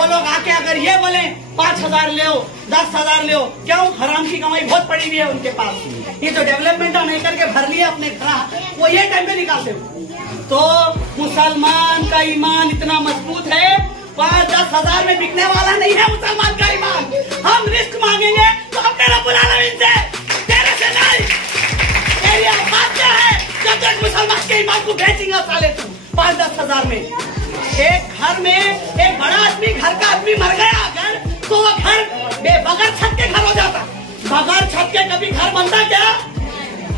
वो लोग आके अगर ये बोले 5,000 ले 10,000 ले, क्यों? हराम की कमाई बहुत पड़ी हुई है उनके पास। ये जो डेवलपमेंट नहीं करके भर लिया अपने घर, वो ये टाइम पे निकालते हो। तो मुसलमान का ईमान इतना मजबूत है, 5-10 हजार में बिकने वाला नहीं है मुसलमान का ईमान। हम रिस्क मांगेंगे तो अपने रब्बुल आलमीन से, तेरे से नहीं। तेरी औकात क्या है जब तक मुसलमान के ईमान को बेचेंगे साले तू 5-10 हजार में? एक घर में एक बड़ा आदमी, घर का आदमी मर गया अगर, तो वो घर बगैर छत के घर हो जाता। बगैर छत के कभी घर बनता क्या?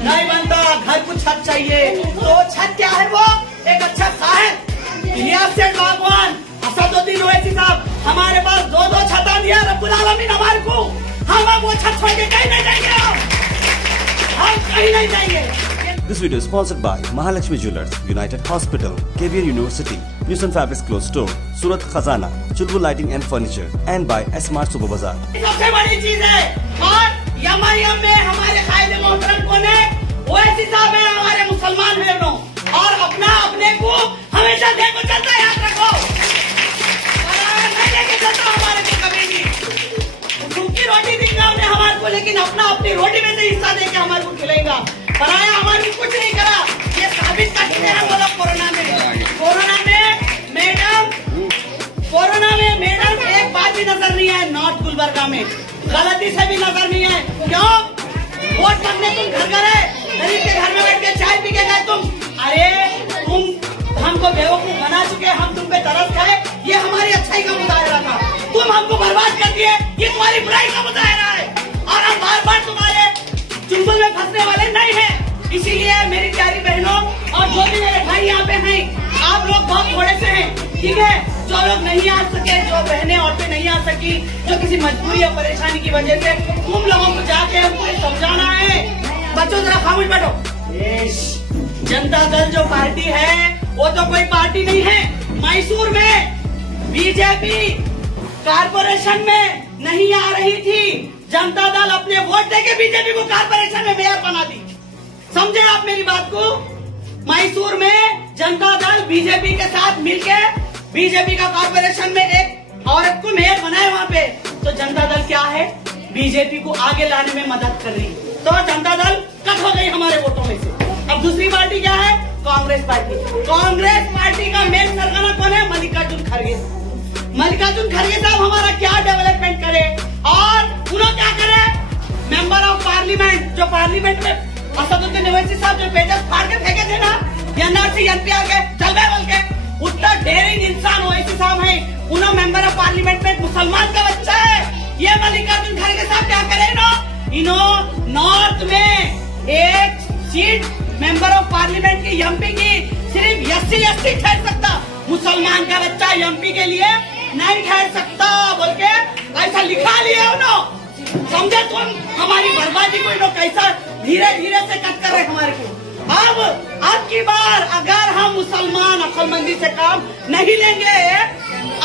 नहीं बनता। घर को छत चाहिए। तो छत क्या है? वो एक अच्छा साहिब इलियास सेठ बागवान, असदुद्दीन ओवैसी साहब, हमारे पास 2-2 छता दिया रब्बुल आलमीन हमारे को। हम वो छत छोड़ के कहीं नहीं जाएंगे, हम कहीं नहीं जाएंगे। This video is sponsored by Mahalakshmi Jewelers, United Hospital, KVR University, Newson Fabrics Clothes Store, Surat Khazana, Chulbul Lighting and Furniture, and by Smart Super Bazaar. सबसे बड़ी चीज है, और यम में हमारे कायदे मोहतरम कौन है? ओवैसी साहब है, हमारे मुसलमान है नो। और अपना अपने को हमेशा देखो चलता, याद रखो, नहीं लेके चलता हमारे को कभी भी। उनकी रोटी देगा उन्हें हमारे को, लेकिन अपना अपनी रोटी में से हिस्सा देके हमारे को खिलाएगा। पराया हमारे को कुछ नहीं करा, ये साबित कर चुके हैं वो लोग। कोरोना में मैडम एक बात भी नजर नहीं है नॉर्थ गुलबर्गा में, गलती से भी नजर नहीं है। क्यों? वोट मांगने तुम घर गए, गरीब के घर में बैठ के चाय पी के गए तुम। अरे तुम हमको बेवकूफ बना चुके, हम तुम पे तरस खाए, ये हमारी अच्छाई का मुजाहरा था। तुम हमको बर्बाद कर दिए, ये तुम्हारी बुराई का मुजाहरा है। और हम बार बार तुम्हारे चुंगल में फंसने वाले नहीं है। इसीलिए मेरी प्यारी बहनों और जो भी मेरे भाई यहाँ पे हैं, आप लोग बहुत थोड़े से हैं, ठीक है? जो लोग नहीं आ सके, जो बहनें औरतें नहीं आ सकी, जो किसी मजबूरी या परेशानी की वजह से, तुम लोगों को जाके हमको समझाना है। बच्चों जरा खामोश बैठो। जनता दल जो पार्टी है वो तो कोई पार्टी नहीं है। मैसूर में बीजेपी कारपोरेशन में नहीं आ रही थी, जनता दल अपने वोट देके बीजेपी को कारपोरेशन में मेयर बना दी। समझे आप मेरी बात को? मैसूर में जनता दल बीजेपी के साथ मिलके बीजेपी का कारपोरेशन में एक औरत को मेयर बनाए वहाँ पे। तो जनता दल क्या है? बीजेपी को आगे लाने में मदद कर रही। तो जनता दल कट हो गई हमारे वोटों में से। अब दूसरी पार्टी क्या है? कांग्रेस पार्टी। कांग्रेस पार्टी का मेन सरगना कौन है? मल्लिकार्जुन खड़गे। मल्लिकार्जुन खड़गे साहब हमारा क्या डेवलपमेंट करे और उन्होंने क्या करे? मेंबर ऑफ पार्लियामेंट, जो पार्लियामेंट में असदुद्दीन ओवैसी साहब जो पेजेस फाड़ के फेंके थे ना, एनआरसी एनपीआर के चल गए बोल के, उतना डेयरिंग इंसान ओवैसी साहब है। उन्होंने मेंबर ऑफ पार्लियामेंट में मुसलमान का बच्चा है। ये मल्लिकार्जुन खड़गे साहब क्या करे? इनो नॉर्थ में एक सीट मेंबर ऑफ पार्लियामेंट की एमपी की सिर्फ 80 ठहर सकता, मुसलमान का बच्चा एमपी के लिए नहीं ठहर सकता बोल के ऐसा लिखा लिया उन्होंने। समझे तुम हमारी बर्बादी को इन्होंने कैसा धीरे धीरे से कट कर रहे हमारे को। अब की बार अगर हम मुसलमान अक्लमंदी से काम नहीं लेंगे,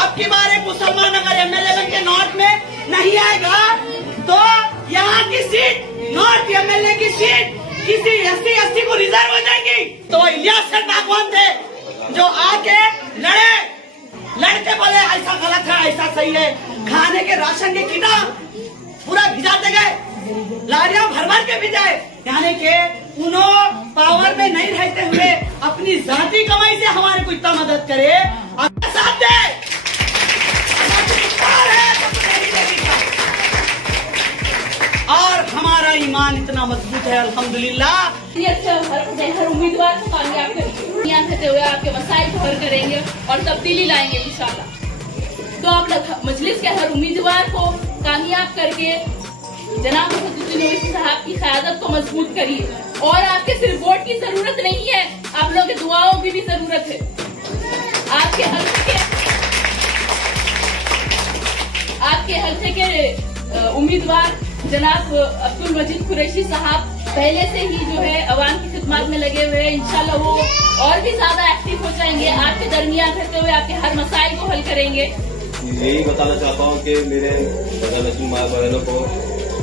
अब की बार एक मुसलमान अगर एमएलए बन के नॉर्थ में नहीं आएगा, तो यहाँ की सीट, नॉर्थ एमएलए की सीट किसी एससी को रिजर्व हो जाएगी। तो इलियास सेठ बागवान थे जो आके लड़के बोले ऐसा गलत है, ऐसा सही है। खाने के राशन के कीड़ा पूरा भिजाते गए, लारियां भर भर के भिजाए, यानी के उन्होंने पावर में नहीं रहते हुए अपनी जाती कमाई से हमारे को इतना मदद करे और साथ दे। और हमारा ईमान इतना मजबूत है अल्हम्दुलिल्लाह। हर उम्मीदवार को कामयाब करेंगे, यहाँ रहते हुए आपके मसाइल को हल करेंगे और तब्दीली लाएंगे इंशाल्लाह। तो आप मजलिस के हर उम्मीदवार को कामयाब करके जनाब असदुद्दीन ओवैसी साहब की क़यादत को मजबूत करिए। और आपके सिर्फ वोट की जरूरत नहीं है, आप लोगों की दुआओं की भी जरूरत है। आपके हल्के के उम्मीदवार जनाब अब्दुल मजीद कुरैशी साहब पहले से ही जो है अवाम की खिदमत में लगे हुए हैं। इंशाल्लाह वो और भी ज्यादा एक्टिव हो जाएंगे, आपके दरमियान रहते हुए आपके हर मसाइल को हल करेंगे। यही बताना चाहता हूँ कि मेरे मुस्लिम माँ बहनों को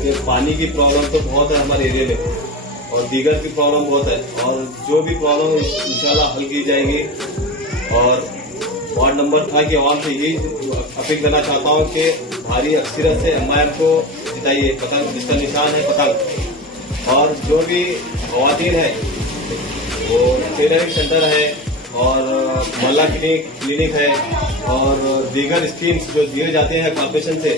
कि पानी की प्रॉब्लम तो बहुत है हमारे एरिया में और दीगर की प्रॉब्लम बहुत है, और जो भी प्रॉब्लम इंशाल्लाह हल की जाएगी। और वार्ड नंबर था कि आवाम से यही अपील करना चाहता हूँ कि भारी अक्सरियत से एमआईएम को जिताइए। पतंग जिसका निशान है पतंग। और जो भी खवातीन है वो टेलरिंग सेंटर है और मोहल्ला क्लिनिक है और दीगर स्कीम्स जो दिए जाते हैं कॉर्पोरेशन से,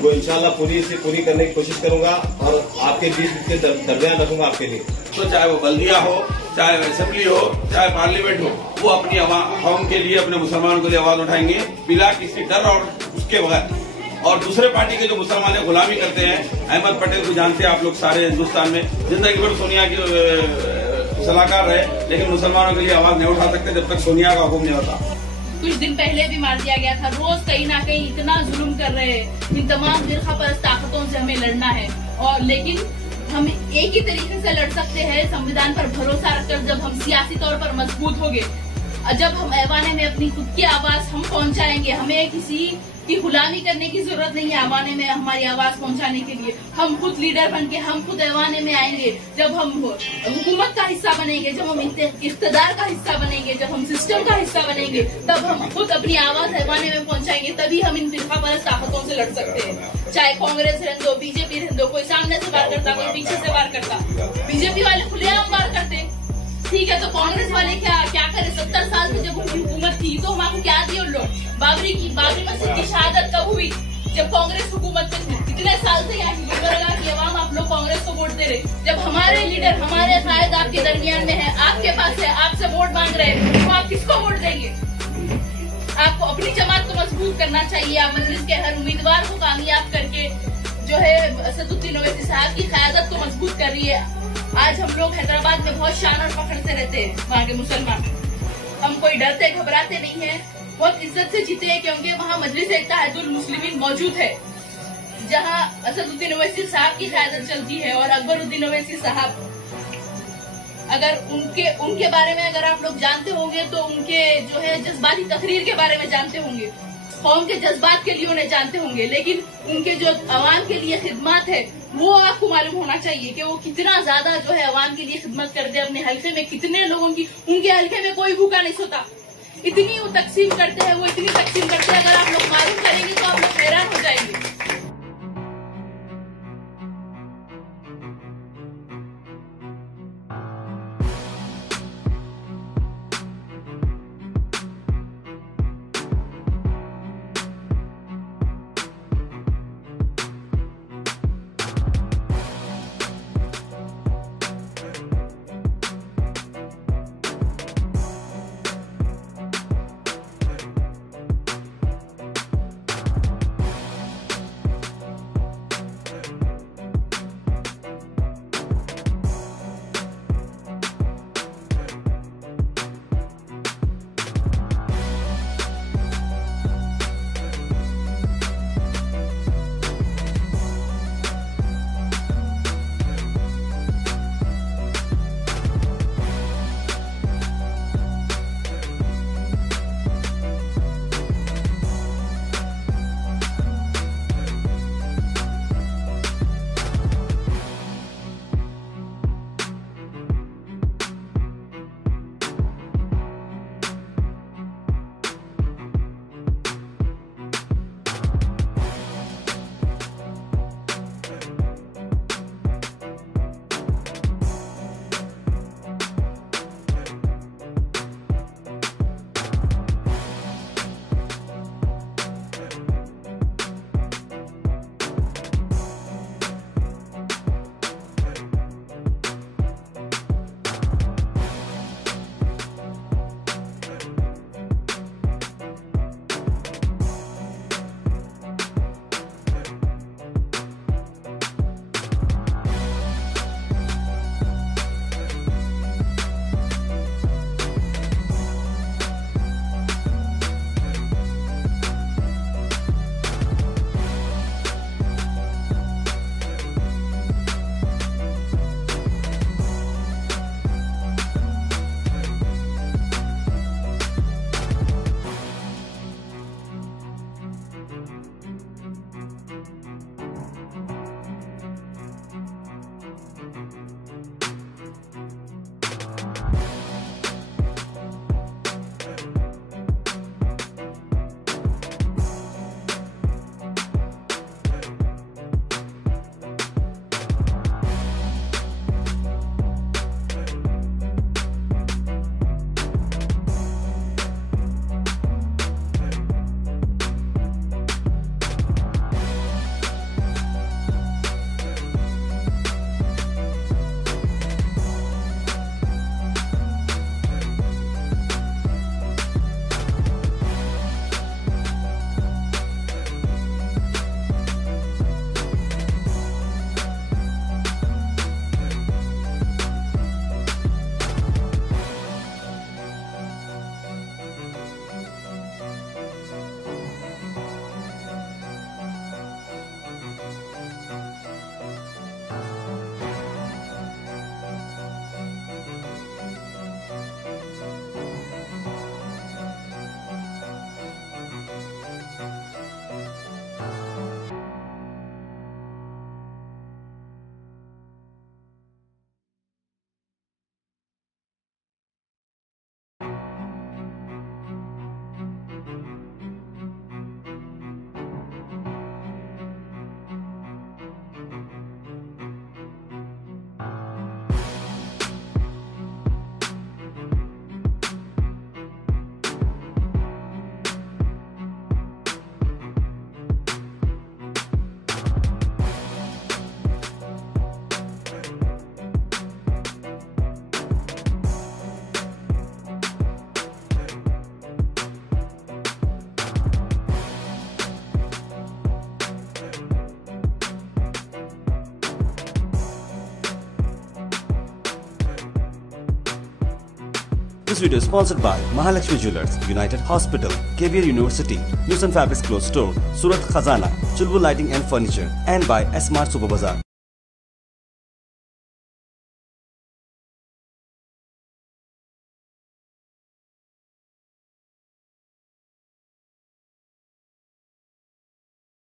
वो इंशाल्लाह पूरी करने की कोशिश करूंगा और आपके बीच के दरमियान रखूंगा आपके लिए। तो चाहे वो बल्दिया हो, चाहे असेंबली हो, चाहे पार्लियामेंट हो, वो अपनी कौम के लिए, अपने मुसलमानों के लिए आवाज उठाएंगे बिना किसी डर और उसके बगैर। और दूसरे पार्टी के जो मुसलमान गुलामी करते हैं, अहमद पटेल को जानते हैं आप लोग सारे हिंदुस्तान में, जिंदगी भर सोनिया की सलाहकार रहे, लेकिन मुसलमानों के लिए आवाज नहीं उठा सकते जब तक सोनिया का हुक्म नहीं होता। कुछ दिन पहले भी मार दिया गया था। रोज कहीं ना कहीं इतना जुल्म कर रहे हैं। इन तमाम फिरका परस्त ताकतों से हमें लड़ना है, और लेकिन हम एक ही तरीके से लड़ सकते हैं, संविधान पर भरोसा रखकर। जब हम सियासी तौर पर मजबूत होंगे, जब हम ऐवाने में अपनी खुद की आवाज हम पहुंचाएंगे, हमें किसी की गुलामी करने की जरूरत नहीं है ऐवाने में हमारी आवाज पहुंचाने के लिए। हम खुद लीडर बन के हम खुद ऐवाने में आएंगे, जब हम हुकूमत का हिस्सा बनेंगे, जब हम इख्तिदार का हिस्सा बनेंगे, जब हम सिस्टम का हिस्सा बनेंगे, तब हम खुद अपनी आवाज ऐवाने में पहुंचाएंगे। तभी हम इन फिरका परस्त ताकतों से लड़ सकते हैं। चाहे कांग्रेस रहने दो, बीजेपी रहने दो, कोई सामने से वार करता, कोई पीछे से वार करता। बीजेपी वाले खुलेआम वार करते, ठीक है, तो कांग्रेस वाले क्या करे? 70 साल से जब उनकी हुकूमत थी तो हमको क्या दिए उन लोग? बाबरी मस्जिद की शहादत कब हुई? जब कांग्रेस हुकूमत में थी। कितने साल से यहाँ हिंदुस्तान की आवाम आप लोग कांग्रेस को वोट दे रहे। जब हमारे लीडर, हमारे कायद आपके दरमियान में है, आपके पास है, आपसे वोट मांग रहे हैं, तो आप किसको वोट देंगे? आपको अपनी जमात को मजबूत करना चाहिए। आप मजलिस के हर उम्मीदवार को कामयाब करके जो है असदुद्दीन ओवैसी साहब की क़यादत को मजबूत कर रही है। आज हम लोग हैदराबाद में बहुत शान और फख्र से रहते हैं, वहाँ के मुसलमान। हम कोई डरते घबराते नहीं है, बहुत इज्जत से जीते हैं, क्योंकि वहाँ मजलिस इत्तेहादुल मुस्लिमीन मौजूद है, जहाँ असदुद्दीन ओवैसी साहब की क़यादत चलती है। और अकबरुद्दीन ओवैसी साहब, अगर उनके बारे में अगर आप लोग जानते होंगे तो उनके जो है जज्बाती तकरीर के बारे में जानते होंगे, कौम के जज्बात के लिए उन्हें जानते होंगे, लेकिन उनके जो अवाम के लिए खिदमत है वो आपको मालूम होना चाहिए कि वो कितना ज्यादा जो है अवाम के लिए खिदमत करते हैं। अपने हल्के में कितने लोगों की, उनके हल्के में कोई भूखा नहीं सोता, इतनी वो तकसीम करते हैं, वो इतनी तकसीम करते हैं। अगर आप लोग मालूम करेंगे तो आप लोग हैरान हो जाएंगे। This video is sponsored by Mahalakshmi Jewelers, United Hospital, KVR University, News and Fabrics Clothes Store, Surat Khazana, Chulbul Lighting and Furniture, and by S Mart Super Bazaar.